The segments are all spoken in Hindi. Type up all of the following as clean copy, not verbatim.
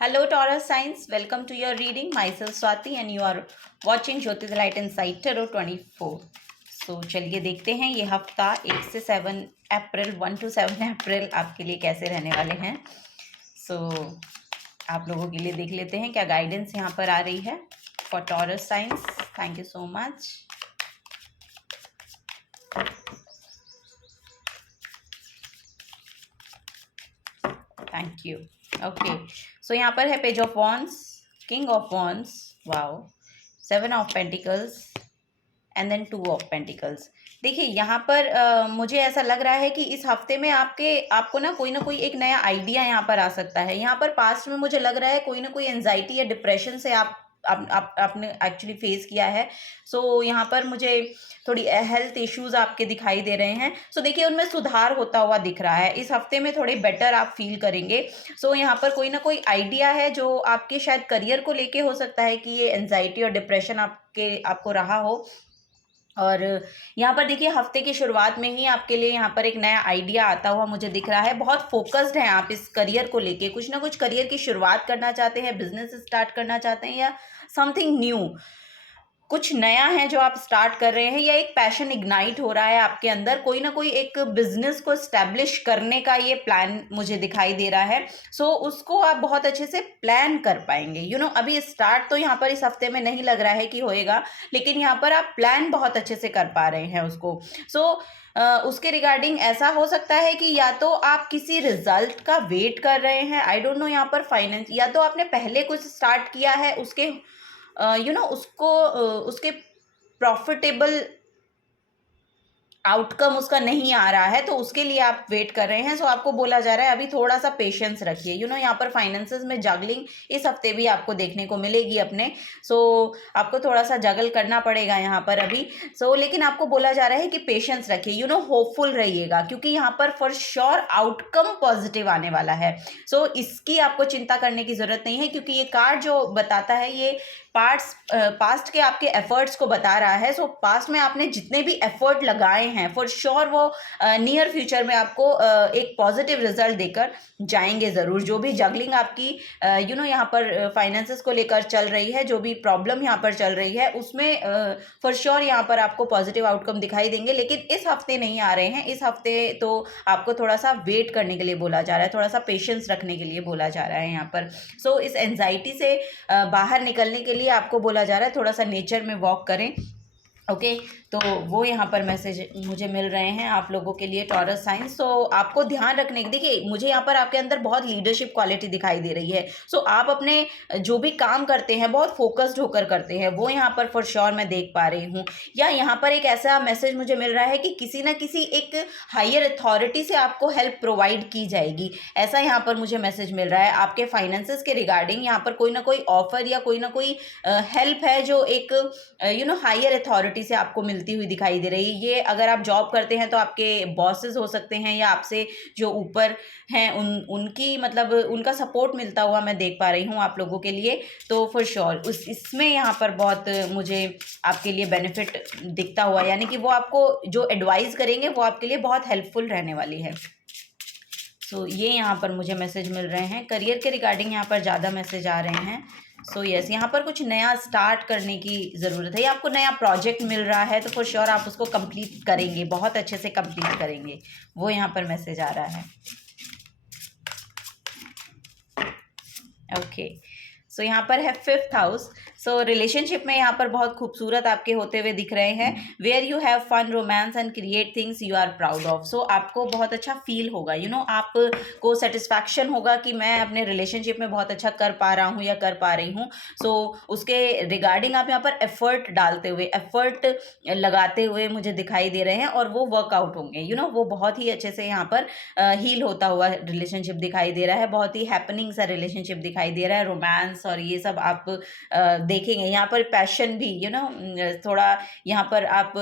Hello Taurus signs, welcome to your reading. Myself Swati and you are watching Jyoti the Light Inside Tarot 24. So चलिए देखते हैं ये हफ्ता 1 से 7 अप्रैल 1 to 7 अप्रैल आपके लिए कैसे रहने वाले हैं. So आप लोगों के लिए देख लेते हैं क्या गाइडेंस यहाँ पर आ रही है for Taurus science. Thank you so much. Thank you. Okay so यहाँ पर है page of wands, king of wands, wow, 7 of pentacles and then 2 of pentacles. देखिए यहाँ पर मुझे ऐसा लग रहा है कि इस हफ्ते में आपको ना कोई एक नया आइडिया यहाँ पर आ सकता है. यहाँ पर पास्ट में मुझे लग रहा है कोई ना कोई एंजाइटी या डिप्रेशन से आपने एक्चुअली फेस किया है. सो यहाँ पर मुझे थोड़ी हेल्थ इश्यूज आपके दिखाई दे रहे हैं. सो देखिए उनमें सुधार होता हुआ दिख रहा है. इस हफ्ते में थोड़े बेटर आप फील करेंगे. सो यहाँ पर कोई ना कोई आइडिया है जो आपके शायद करियर को लेके हो सकता है कि ये एंजाइटी और डिप्रेशन आपको रहा हो. और यहाँ पर देखिए हफ्ते की शुरुआत में ही आपके लिए यहाँ पर एक नया आइडिया आता हुआ मुझे दिख रहा है. बहुत फोकस्ड हैं आप इस करियर को लेके. कुछ ना कुछ करियर की शुरुआत करना चाहते हैं, बिजनेस स्टार्ट करना चाहते हैं या समथिंग न्यू, कुछ नया है जो आप स्टार्ट कर रहे हैं या एक पैशन इग्नाइट हो रहा है आपके अंदर. कोई ना कोई एक बिजनेस को स्टैब्लिश करने का ये प्लान मुझे दिखाई दे रहा है. सो उसको आप बहुत अच्छे से प्लान कर पाएंगे. अभी स्टार्ट तो यहाँ पर इस हफ्ते में नहीं लग रहा है कि होएगा, लेकिन यहाँ पर आप प्लान बहुत अच्छे से कर पा रहे हैं उसको. सो उसके रिगार्डिंग ऐसा हो सकता है कि या तो आप किसी रिजल्ट का वेट कर रहे हैं, आई डोंट नो, यहाँ पर फाइनेंस, या तो आपने पहले कुछ स्टार्ट किया है उसके उसके प्रॉफिटेबल आउटकम उसका नहीं आ रहा है, तो उसके लिए आप वेट कर रहे हैं. सो आपको बोला जा रहा है अभी थोड़ा सा पेशेंस रखिए. यहाँ पर फाइनेंसेस में जगलिंग इस हफ्ते भी आपको देखने को मिलेगी अपने. सो आपको थोड़ा सा जगल करना पड़ेगा यहाँ पर अभी. लेकिन आपको बोला जा रहा है कि पेशेंस रखिए, होपफुल रहिएगा, क्योंकि यहाँ पर फॉर श्योर आउटकम पॉजिटिव आने वाला है. इसकी आपको चिंता करने की जरूरत नहीं है, क्योंकि ये कार्ड जो बताता है ये पास्ट के आपके एफर्ट्स को बता रहा है. पास्ट में आपने जितने भी एफर्ट लगाए हैं फॉर श्योर वो नियर फ्यूचर में आपको एक पॉजिटिव रिजल्ट देकर जाएंगे ज़रूर. जो भी जगलिंग आपकी यहाँ पर फाइनेंसेस को लेकर चल रही है, जो भी प्रॉब्लम यहाँ पर चल रही है, उसमें फॉर श्योर यहाँ पर आपको पॉजिटिव आउटकम दिखाई देंगे. लेकिन इस हफ्ते नहीं आ रहे हैं. इस हफ्ते तो आपको थोड़ा सा वेट करने के लिए बोला जा रहा है, थोड़ा सा पेशेंस रखने के लिए बोला जा रहा है यहाँ पर. इस एंजाइटी से बाहर निकलने के लिए आपको बोला जा रहा है थोड़ा सा नेचर में वॉक करें. ओके तो वो यहाँ पर मैसेज मुझे मिल रहे हैं आप लोगों के लिए टॉरस साइंस. आपको ध्यान रखने की, देखिए मुझे यहाँ पर आपके अंदर बहुत लीडरशिप क्वालिटी दिखाई दे रही है. आप अपने जो भी काम करते हैं बहुत फोकस्ड होकर करते हैं, वो यहाँ पर फॉर श्योर मैं देख पा रही हूँ. या यहाँ पर एक ऐसा मैसेज मुझे मिल रहा है कि किसी ना किसी एक हायर अथॉरिटी से आपको हेल्प प्रोवाइड की जाएगी, ऐसा यहाँ पर मुझे मैसेज मिल रहा है. आपके फाइनेंसेस के रिगार्डिंग यहाँ पर कोई ना कोई ऑफर या कोई ना कोई हेल्प है जो एक हायर अथॉरिटी से आपको मिलती हुई दिखाई दे रही है. ये अगर आप जॉब करते हैं तो आपके बॉसेस हो सकते हैं या आपसे जो ऊपर हैं उनकी मतलब उनका सपोर्ट मिलता हुआ मैं देख पा रही हूँ आप लोगों के लिए. तो फॉर श्योर इसमें यहाँ पर बहुत मुझे आपके लिए बेनिफिट दिखता हुआ, यानी कि वो आपको जो एडवाइस करेंगे वो आपके लिए बहुत हेल्पफुल रहने वाली है. ये यहाँ पर मुझे मैसेज मिल रहे हैं. करियर के रिगार्डिंग यहाँ पर ज़्यादा मैसेज आ रहे हैं. यस यहाँ पर कुछ नया स्टार्ट करने की ज़रूरत है या आपको नया प्रोजेक्ट मिल रहा है, तो फॉर श्योर आप उसको कंप्लीट करेंगे, बहुत अच्छे से कंप्लीट करेंगे, वो यहाँ पर मैसेज आ रहा है. ओके यहाँ पर है 5th हाउस. रिलेशनशिप में यहाँ पर बहुत खूबसूरत आपके होते हुए दिख रहे हैं. Where you have fun, romance and create things you are proud of. आपको बहुत अच्छा फील होगा, आपको सेटिस्फैक्शन होगा कि मैं अपने रिलेशनशिप में बहुत अच्छा कर पा रहा हूँ या कर पा रही हूँ. उसके रिगार्डिंग आप यहाँ पर एफर्ट डालते हुए, एफर्ट लगाते हुए मुझे दिखाई दे रहे हैं और वो वर्कआउट होंगे. वो बहुत ही अच्छे से यहाँ पर हील होता हुआ रिलेशनशिप दिखाई दे रहा है. बहुत ही हैपनिंग सा रिलेशनशिप दिखाई दे रहा है. रोमांस और ये सब आप देखेंगे. यहाँ पर पैशन भी थोड़ा यहाँ पर आप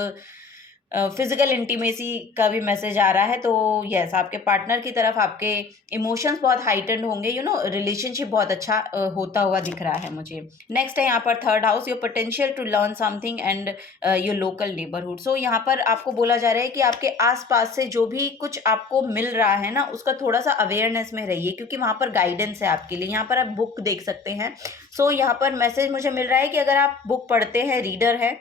फिजिकल इंटीमेसी का भी मैसेज आ रहा है। तो यस, आपके पार्टनर की तरफ आपके इमोशंस बहुत हाइटेंड होंगे, रिलेशनशिप बहुत अच्छा होता हुआ दिख रहा है मुझे। नेक्स्ट है यहाँ पर third house, your potential to learn something and your local neighbourhood. So यहाँ पर आपको बोला जा रहा है कि आपके आसपास से जो भी कुछ आपको मिल रहा है ना, उसका थोड़ा सा अवेयरनेस में रहिए, क्योंकि वहाँ पर गाइडेंस है आपके लिए। यहाँ पर आप बुक देख सकते हैं। सो यहाँ पर मैसेज मुझे मिल रहा है कि अगर आप बुक पढ़ते हैं, रीडर है,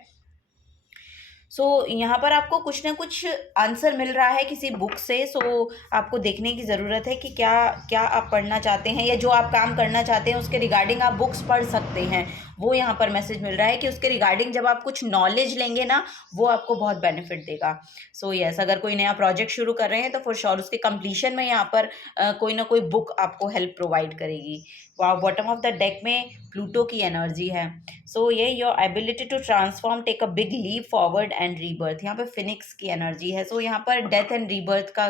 यहाँ पर आपको कुछ ना कुछ आंसर मिल रहा है किसी बुक से। आपको देखने की ज़रूरत है कि क्या क्या आप पढ़ना चाहते हैं, या जो आप काम करना चाहते हैं उसके रिगार्डिंग आप बुक्स पढ़ सकते हैं। वो यहाँ पर मैसेज मिल रहा है कि उसके रिगार्डिंग जब आप कुछ नॉलेज लेंगे ना, वो आपको बहुत बेनिफिट देगा। यस, अगर कोई नया प्रोजेक्ट शुरू कर रहे हैं तो फॉर श्योर उसके कंप्लीशन में यहाँ पर कोई ना कोई बुक आपको हेल्प प्रोवाइड करेगी। बॉटम ऑफ द डेक में प्लूटो की एनर्जी है। ये your ability to transform, take a big leap forward and rebirth. यहाँ पे फिनिक्स की एनर्जी है। यहाँ पर डेथ एंड रीबर्थ का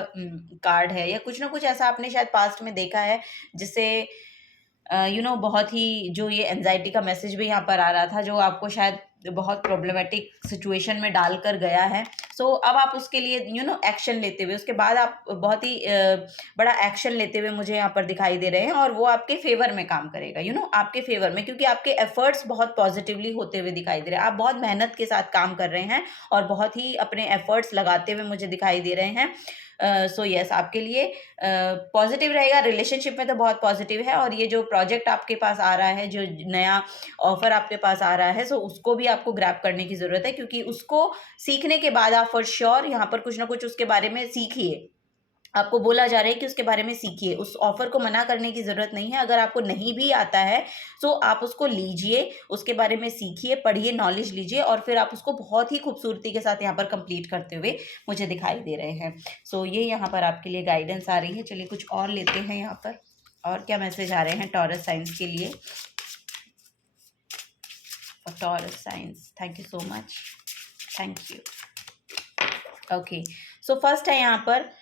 कार्ड है, या कुछ ना कुछ ऐसा आपने शायद पास्ट में देखा है जिससे बहुत ही, जो ये एंजाइटी का मैसेज भी यहाँ पर आ रहा था, जो आपको शायद बहुत प्रॉब्लमेटिक सिचुएशन में डालकर गया है। अब आप उसके लिए एक्शन लेते हुए, उसके बाद आप बहुत ही बड़ा एक्शन लेते हुए मुझे यहाँ पर दिखाई दे रहे हैं, और वो आपके फेवर में काम करेगा, आपके फेवर में, क्योंकि आपके एफर्ट्स बहुत पॉजिटिवली होते हुए दिखाई दे रहे हैं। आप बहुत मेहनत के साथ काम कर रहे हैं और बहुत ही अपने एफर्ट्स लगाते हुए मुझे दिखाई दे रहे हैं। यस, आपके लिए पॉजिटिव रहेगा। रिलेशनशिप में तो बहुत पॉजिटिव है, और ये जो प्रोजेक्ट आपके पास आ रहा है, जो नया ऑफर आपके पास आ रहा है, उसको भी आपको ग्रैब करने की ज़रूरत है, क्योंकि उसको सीखने के बाद आप फॉर श्योर यहाँ पर कुछ ना कुछ उसके बारे में सीखिए। आपको बोला जा रहा है कि उसके बारे में सीखिए। उस ऑफर को मना करने की ज़रूरत नहीं है। अगर आपको नहीं भी आता है तो आप उसको लीजिए, उसके बारे में सीखिए, पढ़िए, नॉलेज लीजिए, और फिर आप उसको बहुत ही खूबसूरती के साथ यहाँ पर कंप्लीट करते हुए मुझे दिखाई दे रहे हैं। ये यहाँ पर आपके लिए गाइडेंस आ रही है। चलिए कुछ और लेते हैं यहाँ पर, और क्या मैसेज आ रहे हैं टॉरस साइंस के लिए। Taurus science, thank you so much, thank you. Okay, first है यहाँ पर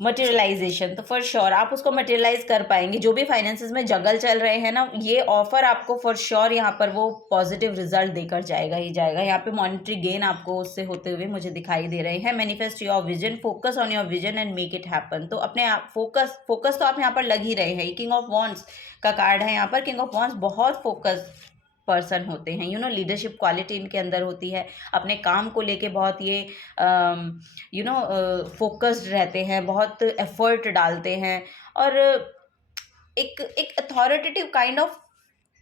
मटेरियलाइजेशन। तो फॉर श्योर आप उसको मटेरियलाइज कर पाएंगे। जो भी फाइनेंसेस में जगल चल रहे हैं ना, ये ऑफर आपको फॉर श्योर यहाँ पर वो पॉजिटिव रिजल्ट देकर जाएगा ही जाएगा। यहाँ पे मॉनेटरी गेन आपको उससे होते हुए मुझे दिखाई दे रहे हैं। Manifest your vision, focus on your vision and make it happen. तो अपने आप फोकस तो आप यहाँ पर लग ही रहे हैं। किंग ऑफ वॉन्ड्स का कार्ड है यहाँ पर। किंग ऑफ वॉन्ड्स बहुत फोकस पर्सन होते हैं, लीडरशिप क्वालिटी इनके अंदर होती है। अपने काम को लेके बहुत ये फोकस्ड रहते हैं, बहुत एफर्ट डालते हैं, और एक अथॉरिटेटिव काइंड ऑफ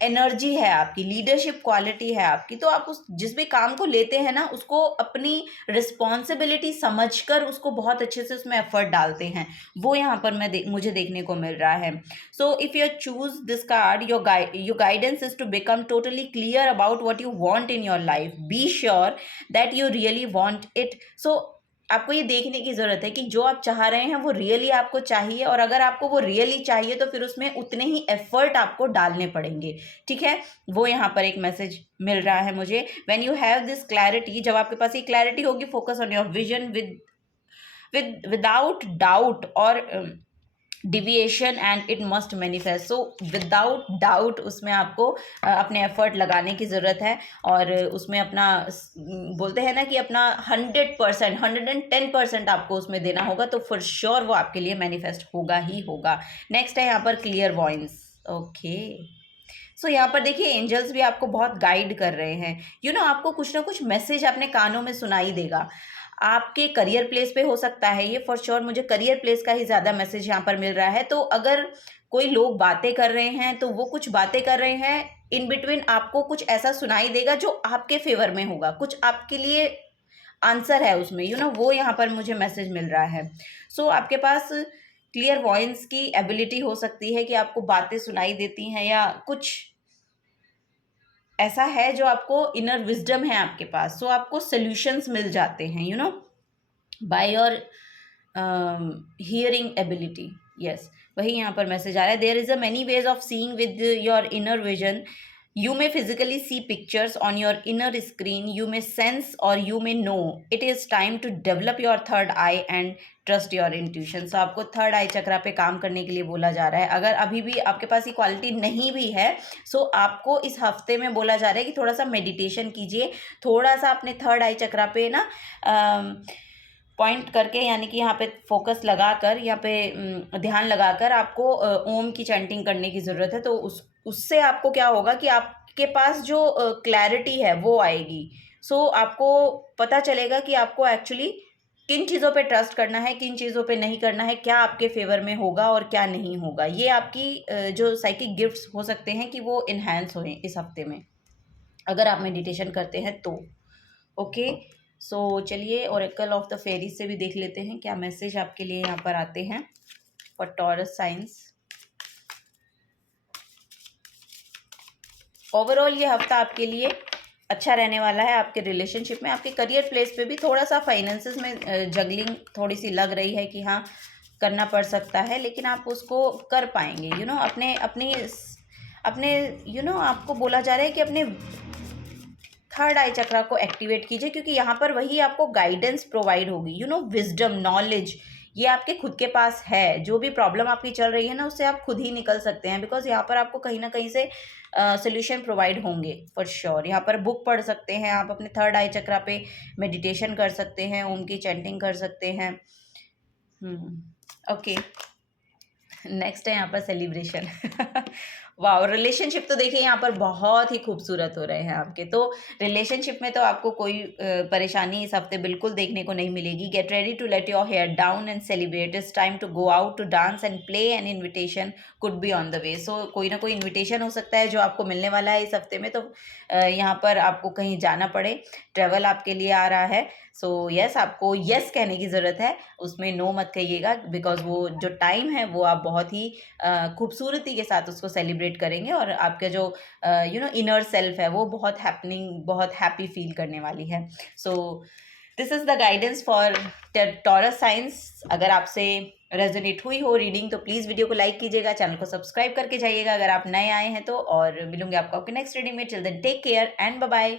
एनर्जी है आपकी, लीडरशिप क्वालिटी है आपकी। तो आप उस जिस भी काम को लेते हैं ना, उसको अपनी रिस्पॉन्सिबिलिटी समझकर उसको बहुत अच्छे से उसमें एफर्ट डालते हैं। वो यहाँ पर मुझे देखने को मिल रहा है। If you choose this card, your guidance is to become totally clear about what you want in your life. Be sure that you really want it. आपको ये देखने की ज़रूरत है कि जो आप चाह रहे हैं वो रियली आपको चाहिए, और अगर आपको वो रियली चाहिए तो फिर उसमें उतने ही एफर्ट आपको डालने पड़ेंगे। ठीक है, वो यहाँ पर एक मैसेज मिल रहा है मुझे। When you have this clarity, जब आपके पास ये क्लैरिटी होगी, focus on your vision without doubt और deviation and it must manifest. Without doubt उसमें आपको अपने एफर्ट लगाने की ज़रूरत है, और उसमें अपना बोलते हैं ना कि अपना 100%, 110% आपको उसमें देना होगा। तो फॉर श्योर वो आपके लिए मैनिफेस्ट होगा ही होगा। नेक्स्ट है यहाँ पर क्लियर वॉइस। ओके, यहाँ पर देखिए एंजल्स भी आपको बहुत गाइड कर रहे हैं। आपको कुछ ना कुछ मैसेज अपने कानों में सुनाई देगा। आपके करियर प्लेस पे हो सकता है ये, फॉर श्योर मुझे करियर प्लेस का ही ज़्यादा मैसेज यहाँ पर मिल रहा है। तो अगर कोई लोग बातें कर रहे हैं तो वो कुछ बातें कर रहे हैं, इन बिटवीन आपको कुछ ऐसा सुनाई देगा जो आपके फेवर में होगा, कुछ आपके लिए आंसर है उसमें, वो यहाँ पर मुझे मैसेज मिल रहा है। आपके पास क्लियर वॉइस की एबिलिटी हो सकती है कि आपको बातें सुनाई देती हैं, या कुछ ऐसा है जो आपको इनर विजडम है आपके पास। आपको सॉल्यूशंस मिल जाते हैं, by your hearing ability. Yes, वही यहाँ पर मैसेज आ रहा है। There is a many ways of seeing with your inner vision. You may physically see pictures on your inner screen. You may sense or you may know. It is time to develop your third eye and trust your intuition. So आपको थर्ड आई चक्रा पे काम करने के लिए बोला जा रहा है। अगर अभी भी आपके पास ये क्वालिटी नहीं भी है, सो आपको इस हफ्ते में बोला जा रहा है कि थोड़ा सा मेडिटेशन कीजिए, थोड़ा सा अपने थर्ड आई चक्रा पे ना पॉइंट करके, यानी कि यहाँ पे फोकस लगाकर, यहाँ पे ध्यान लगाकर आपको ओम की चैंटिंग करने की ज़रूरत है। तो उससे आपको क्या होगा कि आपके पास जो क्लैरिटी है वो आएगी। सो आपको पता चलेगा कि आपको एक्चुअली किन चीज़ों पे ट्रस्ट करना है, किन चीज़ों पे नहीं करना है, क्या आपके फेवर में होगा और क्या नहीं होगा। ये आपकी जो साइकिक गिफ्ट्स हो सकते हैं कि वो इन्हांस हों इस हफ्ते में, अगर आप मेडिटेशन करते हैं तो। ओके, सो चलिए ओरेकल ऑफ द फेरीज से भी देख लेते हैं क्या मैसेज आपके लिए यहाँ पर आते हैं फॉर टॉरस साइंस। ओवरऑल ये हफ्ता आपके लिए अच्छा रहने वाला है। आपके रिलेशनशिप में, आपके करियर प्लेस पे भी थोड़ा सा फाइनेंसेस में जगलिंग थोड़ी सी लग रही है कि हाँ करना पड़ सकता है, लेकिन आप उसको कर पाएंगे। अपने आपको बोला जा रहा है कि अपने थर्ड आई चक्रा को एक्टिवेट कीजिए, क्योंकि यहाँ पर वही आपको गाइडेंस प्रोवाइड होगी। विजडम, नॉलेज, ये आपके खुद के पास है। जो भी प्रॉब्लम आपकी चल रही है ना, उससे आप खुद ही निकल सकते हैं, बिकॉज यहाँ पर आपको कहीं ना कहीं से सोल्यूशन प्रोवाइड होंगे फॉर श्योर। यहाँ पर बुक पढ़ सकते हैं आप, अपने थर्ड आई चक्रा पे मेडिटेशन कर सकते हैं, ओम की चैंटिंग कर सकते हैं। ओके, नेक्स्ट है यहाँ पर सेलिब्रेशन। वाह, रिलेशनशिप तो देखिए यहाँ पर बहुत ही खूबसूरत हो रहे हैं आपके। तो रिलेशनशिप में तो आपको कोई परेशानी इस हफ्ते बिल्कुल देखने को नहीं मिलेगी। Get ready to let your hair down and celebrate. It's time to go out to dance and play. An invitation could be on the way. So कोई ना कोई इन्विटेशन हो सकता है जो आपको मिलने वाला है इस हफ्ते में। तो यहाँ पर आपको कहीं जाना पड़े, ट्रैवल आपके लिए आ रहा है। सो यस, आपको यस कहने की ज़रूरत है, उसमें नो मत कहिएगा, बिकॉज वो जो टाइम है वो आप बहुत ही खूबसूरती के साथ उसको सेलिब्रेट करेंगे, और आपका जो इनर सेल्फ है वो बहुत हैप्पी फील करने वाली है। So this is the guidance for Taurus science. अगर आपसे रेजोनेट हुई हो रीडिंग तो प्लीज़ वीडियो को लाइक कीजिएगा, चैनल को सब्सक्राइब करके जाइएगा अगर आप नए आए हैं तो। और मिलूंगे आपको आपके नेक्स्ट रीडिंग में। Till then take care and bye bye.